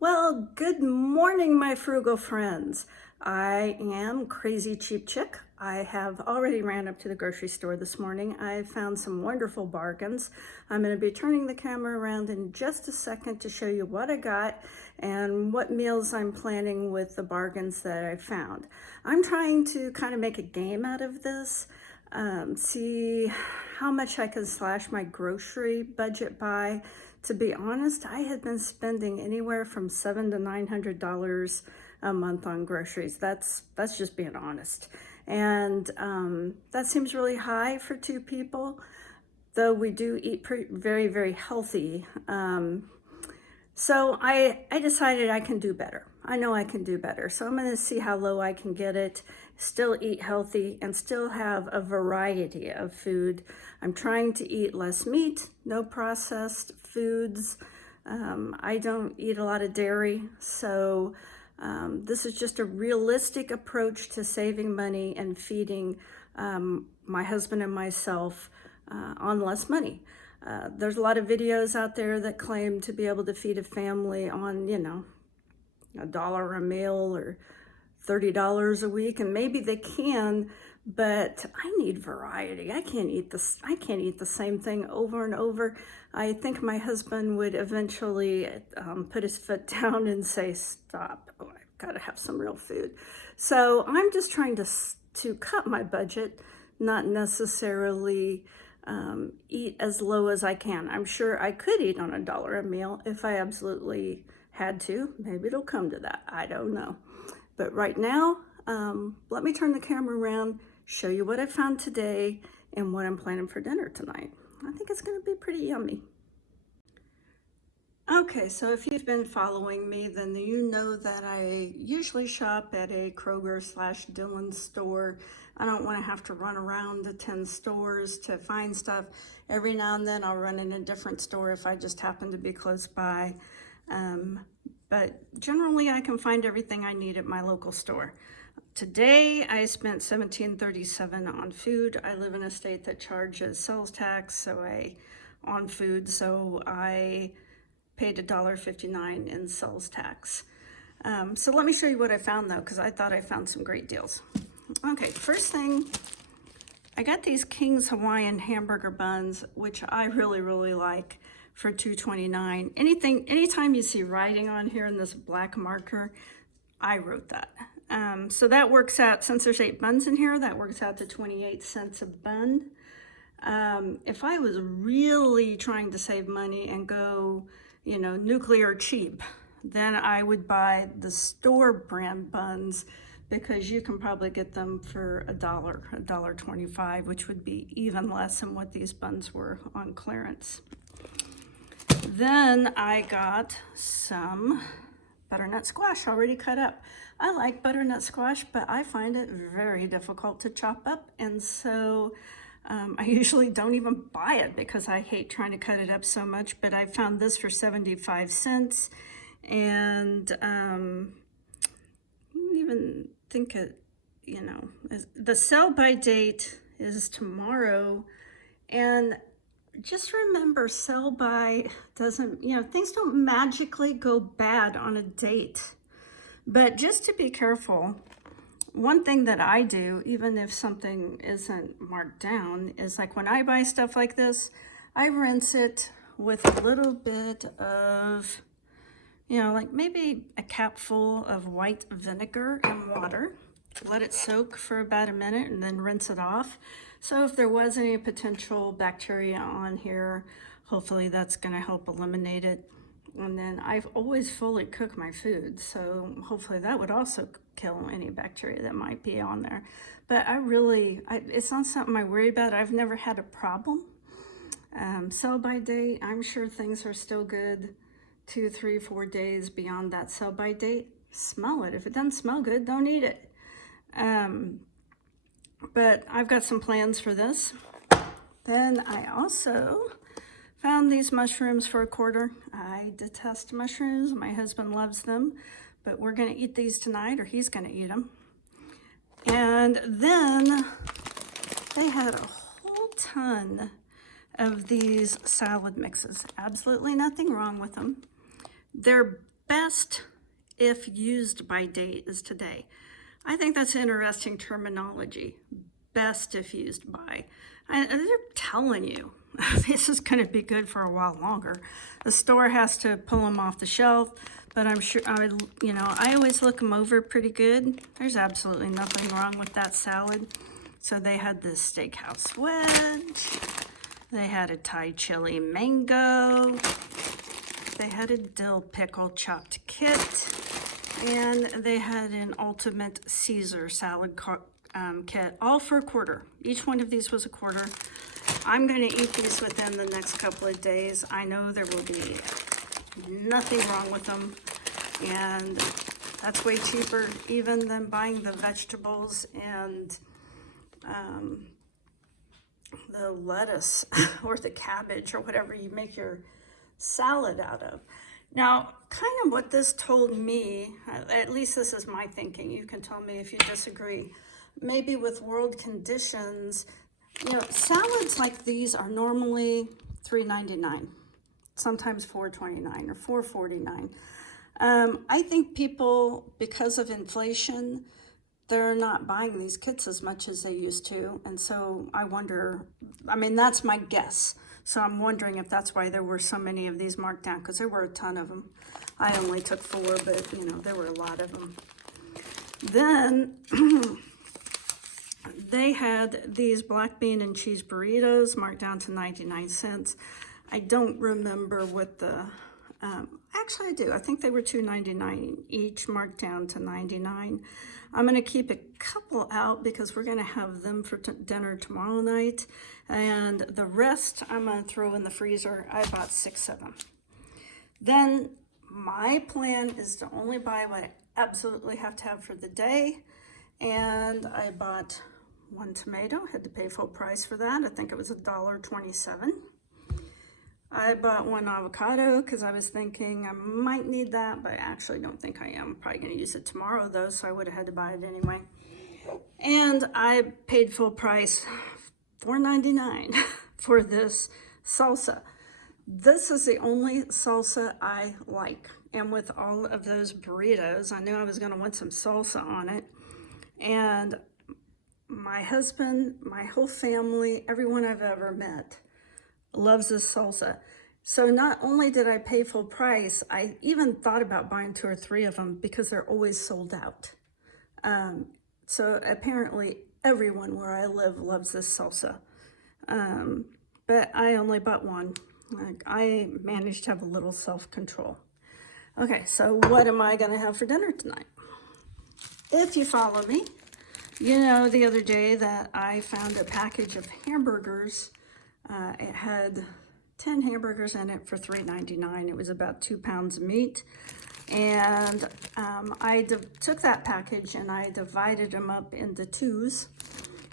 Well, good morning, my frugal friends. I am Crazy Cheap Chick. I have already ran up to the grocery store this morning. I found some wonderful bargains. I'm going to be turning the camera around in just a second to show you what I got and what meals I'm planning with the bargains that I found. I'm trying to kind of make a game out of this, see how much I can slash my grocery budget by. To be honest, I had been spending anywhere from $700 to $900 a month on groceries. That's just being honest. And that seems really high for two people, though we do eat very, very healthy. So I decided I can do better. I know I can do better. So I'm going to see how low I can get it, still eat healthy, and still have a variety of food. I'm trying to eat less meat, no processed foods. I don't eat a lot of dairy. So this is just a realistic approach to saving money and feeding my husband and myself on less money. There's a lot of videos out there that claim to be able to feed a family on, $1 a meal or $30 a week, and maybe they can, but I need variety. I can't eat the same thing over and over. I think my husband would eventually put his foot down and say, stop, oh, I've got to have some real food. So I'm just trying to cut my budget, not necessarily eat as low as I can. I'm sure I could eat on $1 a meal if I absolutely had to. Maybe it'll come to that. I don't know. But right now, let me turn the camera around, show you what I found today and what I'm planning for dinner tonight. I think it's going to be pretty yummy. Okay, so if you've been following me, then you know that I usually shop at a Kroger/Dillon store. I don't want to have to run around the 10 stores to find stuff. Every now and then I'll run in a different store if I just happen to be close by. But generally I can find everything I need at my local store. Today I spent $17.37 on food. I live in a state that charges sales tax on food, so I paid $1.59 in sales tax. So let me show you what I found though, because I thought I found some great deals. Okay, first thing, I got these King's Hawaiian hamburger buns, which I really, really like, for $2.29. Anytime you see writing on here in this black marker, I wrote that. So that works out, since there's 8 buns in here, that works out to 28 cents a bun. If I was really trying to save money and go, nuclear cheap, then I would buy the store brand buns, because you can probably get them for $1.25, which would be even less than what these buns were on clearance. Then I got some butternut squash already cut up. I like butternut squash, but I find it very difficult to chop up, and so I usually don't even buy it because I hate trying to cut it up so much. But I found this for 75 cents, and I don't even think the sell by date is tomorrow. And just remember, sell by doesn't, things don't magically go bad on a date. But just to be careful, one thing that I do, even if something isn't marked down, is like when I buy stuff like this, I rinse it with a little bit of, like maybe a capful of white vinegar and water. Let it soak for about a minute and then rinse it off. So if there was any potential bacteria on here, hopefully that's going to help eliminate it. And then I've always fully cooked my food, so hopefully that would also kill any bacteria that might be on there. But it's not something I worry about. I've never had a problem. Sell by date, I'm sure things are still good 2, 3, 4 days beyond that sell by date. Smell it. If it doesn't smell good, don't eat it. But I've got some plans for this. Then I also found these mushrooms for $1. I detest mushrooms. My husband loves them, but we're going to eat these tonight, or he's going to eat them. And then they had a whole ton of these salad mixes. Absolutely nothing wrong with them. They're best if used by date is today. I think that's interesting terminology. Best if used by. They're telling you this is going to be good for a while longer. The store has to pull them off the shelf, but I'm sure, I always look them over pretty good. There's absolutely nothing wrong with that salad. So they had this steakhouse wedge. They had a Thai chili mango. They had a dill pickle chopped kit. And they had an ultimate Caesar salad kit, all for $1. Each one of these was $1. I'm going to eat these within the next couple of days. I know there will be nothing wrong with them, and that's way cheaper even than buying the vegetables and the lettuce or the cabbage or whatever you make your salad out of. Now, kind of what this told me, at least this is my thinking, you can tell me if you disagree, maybe with world conditions, salads like these are normally $3.99, sometimes $4.29 or $4.49. I think people, because of inflation, they're not buying these kits as much as they used to. And so I wonder, that's my guess. So I'm wondering if that's why there were so many of these marked down, because there were a ton of them. I only took 4, but there were a lot of them. Then they had these black bean and cheese burritos marked down to 99 cents. I don't remember what the, actually I do. I think they were $2.99 each, marked down to 99. I'm going to keep a couple out because we're going to have them for dinner tomorrow night. And the rest I'm going to throw in the freezer. I bought 6 of them. Then my plan is to only buy what I absolutely have to have for the day. And I bought 1 tomato, had to pay full price for that. I think it was $1.27. I bought 1 avocado because I was thinking I might need that, but I actually don't think I am. I'm probably going to use it tomorrow though, so I would have had to buy it anyway. And I paid full price, $4.99 for this salsa. This is the only salsa I like. And with all of those burritos, I knew I was going to want some salsa on it. And my husband, my whole family, everyone I've ever met loves this salsa. So not only did I pay full price, I even thought about buying 2 or 3 of them because they're always sold out. So apparently everyone where I live loves this salsa. But I only bought 1. I managed to have a little self-control. Okay, so what am I going to have for dinner tonight? If you follow me, the other day that I found a package of hamburgers. It had 10 hamburgers in it for $3.99. It was about 2 pounds of meat. And I took that package and I divided them up into 2s.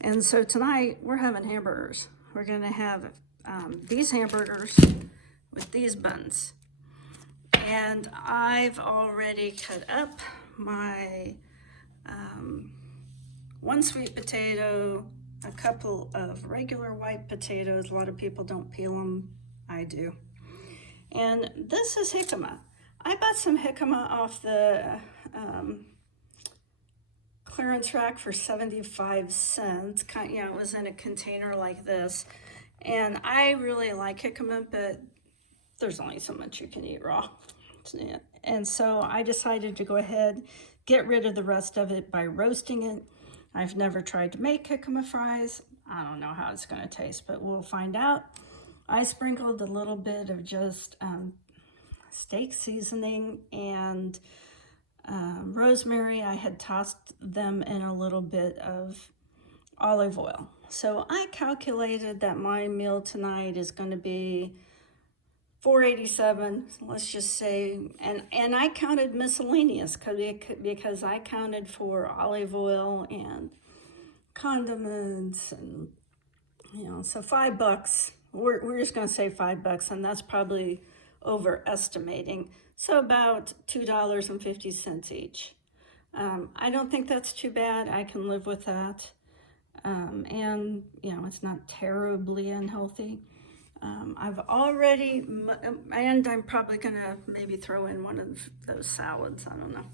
And so tonight we're having hamburgers. We're going to have these hamburgers with these buns. And I've already cut up my 1 sweet potato, a couple of regular white potatoes. A lot of people don't peel them. I do. And this is jicama. I bought some jicama off the clearance rack for 75 cents. It was in a container like this. And I really like jicama, but there's only so much you can eat raw. And so I decided to go ahead, get rid of the rest of it by roasting it. I've never tried to make jicama fries. I don't know how it's going to taste, but we'll find out. I sprinkled a little bit of just steak seasoning and rosemary. I had tossed them in a little bit of olive oil. So I calculated that my meal tonight is going to be $4.87, let's just say, and I counted miscellaneous because I counted for olive oil and condiments and so $5. We're just going to say $5, and that's probably overestimating. So about $2.50 each. I don't think that's too bad. I can live with that, and it's not terribly unhealthy. I've already, and I'm probably gonna maybe throw in one of those salads, I don't know.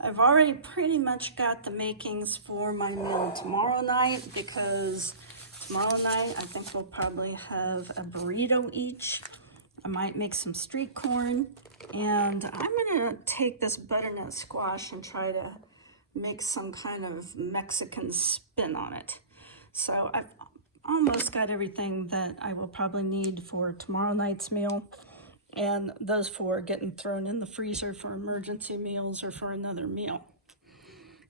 I've already pretty much got the makings for my meal tomorrow night, because tomorrow night I think we'll probably have a burrito each. I might make some street corn, and I'm gonna take this butternut squash and try to make some kind of Mexican spin on it. So I've almost got everything that I will probably need for tomorrow night's meal, and those four are getting thrown in the freezer for emergency meals or for another meal.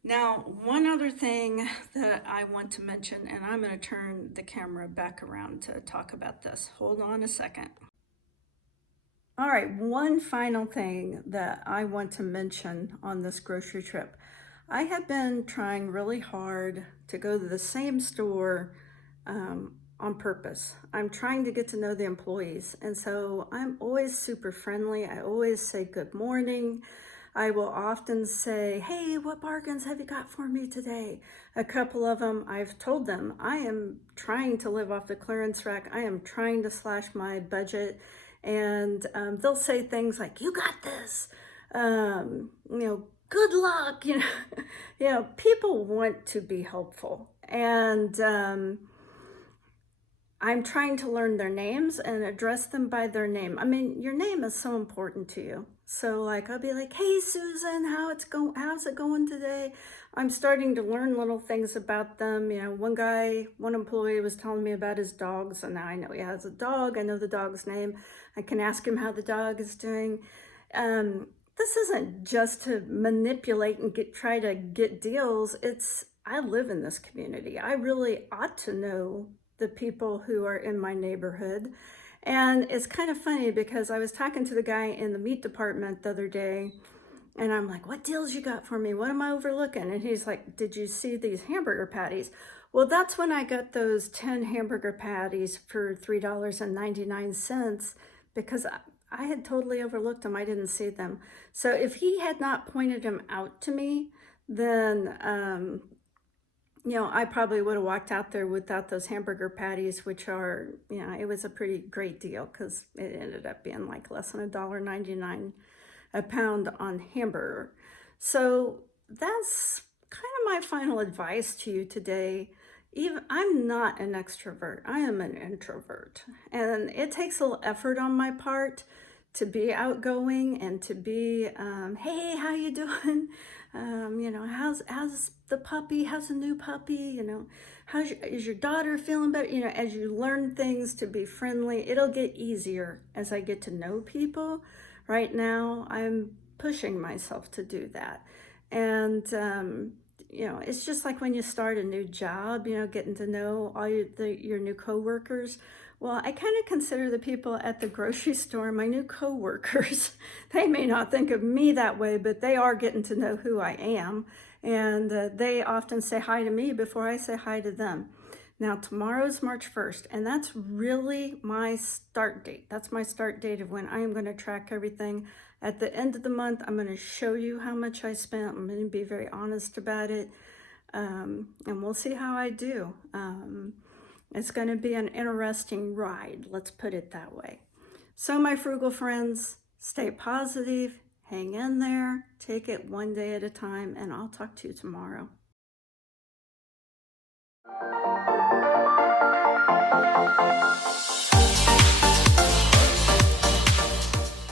Now, one other thing that I want to mention, and I'm going to turn the camera back around to talk about this. Hold on a second. All right, one final thing that I want to mention on this grocery trip. I have been trying really hard to go to the same store on purpose. I'm trying to get to know the employees, and so I'm always super friendly. I always say good morning. I will often say, hey, what bargains have you got for me today? A couple of them, I've told them, I am trying to live off the clearance rack. I am trying to slash my budget. And they'll say things like, you got this, good luck, people want to be helpful. And I'm trying to learn their names and address them by their name. I mean, your name is so important to you. So like, I'll be like, hey, Susan, how's it going today? I'm starting to learn little things about them. One employee was telling me about his dogs, and now I know he has a dog. I know the dog's name. I can ask him how the dog is doing. This isn't just to manipulate and try to get deals. I live in this community. I really ought to know the people who are in my neighborhood. And it's kind of funny because I was talking to the guy in the meat department the other day, and I'm like, what deals you got for me? What am I overlooking? And he's like, did you see these hamburger patties? Well, that's when I got those 10 hamburger patties for $3.99, because I had totally overlooked them. I didn't see them. So if he had not pointed them out to me, then I probably would have walked out there without those hamburger patties, which are, it was a pretty great deal because it ended up being like less than $1.99 a pound on hamburger. So that's kind of my final advice to you today. I'm not an extrovert, I am an introvert. And it takes a little effort on my part to be outgoing and to be, hey, how you doing? How's the puppy? How's the new puppy? Is your daughter feeling better? As you learn things to be friendly, it'll get easier as I get to know people. Right now, I'm pushing myself to do that. And, it's just like when you start a new job, getting to know all your new coworkers. Well, I kind of consider the people at the grocery store my new coworkers. They may not think of me that way, but they are getting to know who I am. And they often say hi to me before I say hi to them. Now, tomorrow's March 1st, and that's really my start date. That's my start date of when I am going to track everything. At the end of the month, I'm going to show you how much I spent. I'm going to be very honest about it, and we'll see how I do. It's going to be an interesting ride, let's put it that way. So my frugal friends, stay positive, hang in there, take it one day at a time, and I'll talk to you tomorrow.